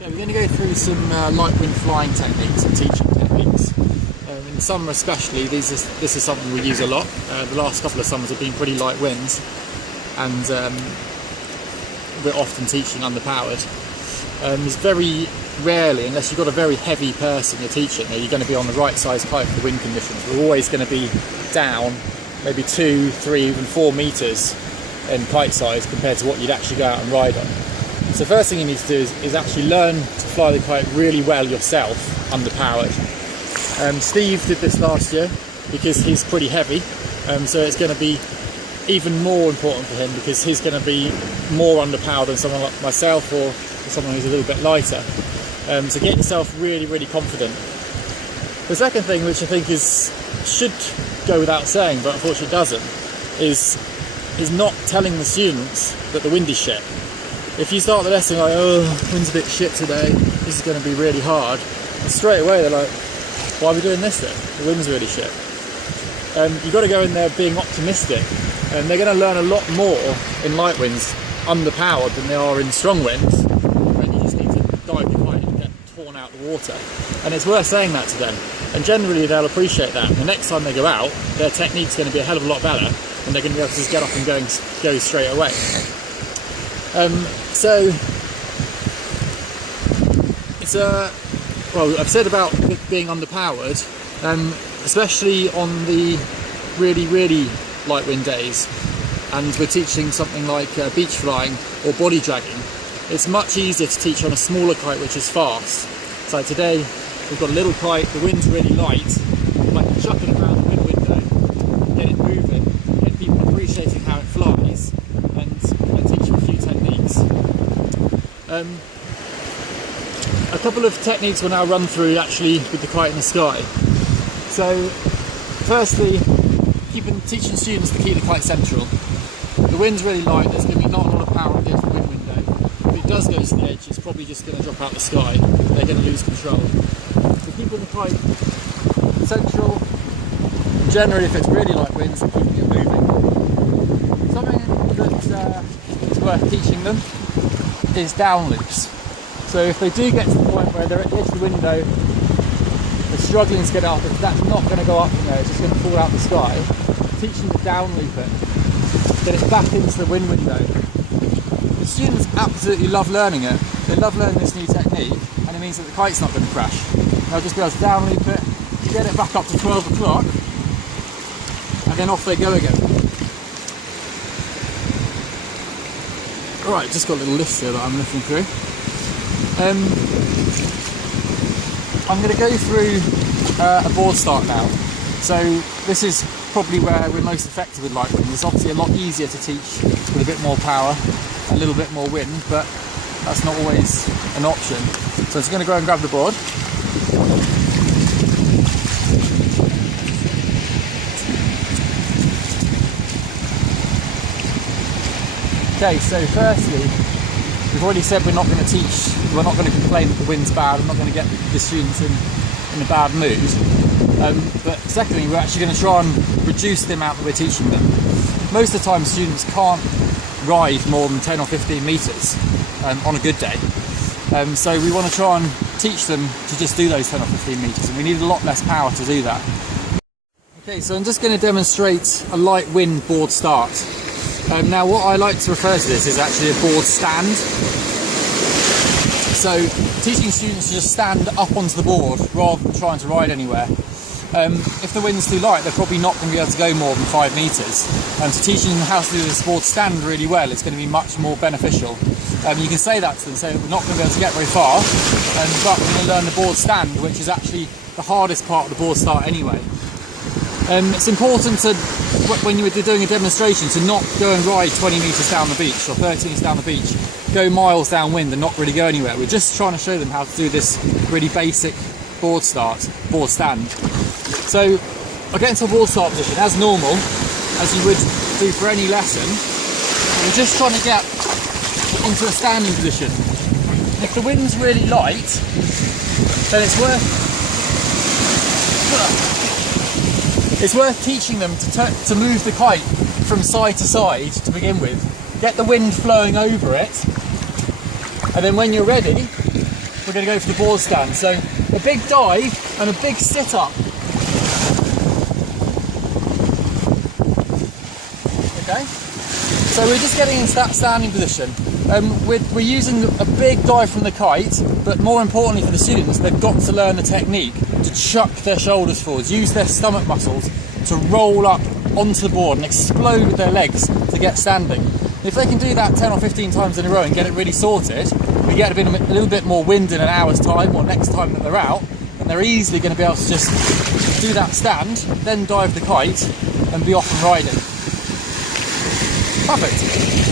Yeah, we're going to go through some light wind flying techniques and teaching techniques. In summer especially, this is something we use a lot. The last couple of summers have been pretty light winds, and we're often teaching underpowered. It's very rarely, unless you've got a very heavy person you're teaching, you're going to be on the right size kite for the wind conditions. We're always going to be down maybe 2, 3, even 4 meters in kite size compared to what you'd actually go out and ride on. So first thing you need to do is actually learn to fly the kite really well yourself, underpowered. Steve did this last year because he's pretty heavy, so it's going to be even more important for him because he's going to be more underpowered than someone like myself or someone who's a little bit lighter. So get yourself really, really confident. The second thing, which I think should go without saying, but unfortunately doesn't, is not telling the students that the wind is shit. If you start the lesson like, oh, wind's a bit shit today, this is going to be really hard, and straight away they're like, why are we doing this then? The wind's really shit. You've got to go in there being optimistic, and they're going to learn a lot more in light winds underpowered than they are in strong winds, when you just need to dive your kite and get torn out the water. And it's worth saying that to them, and generally they'll appreciate that. The next time they go out, their technique's going to be a hell of a lot better, and they're going to be able to just get up and go straight away. So it's well, I've said about being underpowered, especially on the really, really light wind days, and we're teaching something like beach flying or body dragging. It's much easier to teach on a smaller kite which is fast. So today we've got a little kite, the wind's really light, I can chuck it around the wind window, get it moving, get people appreciating how it flies, and teach them a few techniques. A couple of techniques we'll now run through actually with the kite in the sky. So firstly, teaching students to keep the kite central. The wind's really light, there's going to be not a lot of power on the edge of the wind window. If it does go to the edge, it's probably just going to drop out the sky. They're going to lose control. So keeping the kite central, generally if it's really light winds, and keeping it moving. Something that is worth teaching them is down loops. So if they do get to the point where they're at the edge of the window, they're struggling to get up, if that's not going to go up from there, it's just going to fall out the sky, teach them to down loop it, get it back into the wind window. The students absolutely love learning it. They love learning this new technique, and it means that the kite's not going to crash. They'll just be able to down loop it, get it back up to 12 o'clock, and then off they go again. Alright, just got a little list here that I'm looking through. I'm going to go through a board start now. So this is probably where we're most effective with light wind. It's obviously a lot easier to teach with a bit more power, a little bit more wind, but that's not always an option. So I'm just going to go and grab the board. Okay, so firstly, we've already said we're not going to teach, we're not going to complain that the wind's bad, we're not going to get the students in a bad mood. But secondly, we're actually going to try and reduce the amount that we're teaching them. Most of the time students can't ride more than 10 or 15 metres on a good day. So we want to try and teach them to just do those 10 or 15 metres, and we need a lot less power to do that. Okay, so I'm just going to demonstrate a light wind board start. Now what I like to refer to this is actually a board stand. So teaching students to just stand up onto the board rather than trying to ride anywhere. If the wind's too light, they're probably not going to be able to go more than 5 metres. So teaching them how to do this board stand really well is going to be much more beneficial. You can say that to them, say we're not going to be able to get very far, but we're going to learn the board stand, which is actually the hardest part of the board start anyway. It's important to, when you're doing a demonstration, to not go and ride 20 metres down the beach or 30 metres down the beach, go miles downwind and not really go anywhere. We're just trying to show them how to do this really basic board stand. So I'll get into a board start position as normal, as you would do for any lesson. We're just trying to get into a standing position. If the wind's really light, then it's worth teaching them to move the kite from side to side to begin with. Get the wind flowing over it, and then when you're ready, we're going to go for the board stand. So a big dive and a big sit up. Okay, so we're just getting into that standing position. We're using a big dive from the kite, but more importantly for the students, they've got to learn the technique to chuck their shoulders forwards, use their stomach muscles to roll up onto the board and explode with their legs to get standing. If they can do that 10 or 15 times in a row and get it really sorted, we get a little bit more wind in an hour's time or next time that they're out, and they're easily going to be able to just do that stand, then dive the kite and be off and riding. Perfect.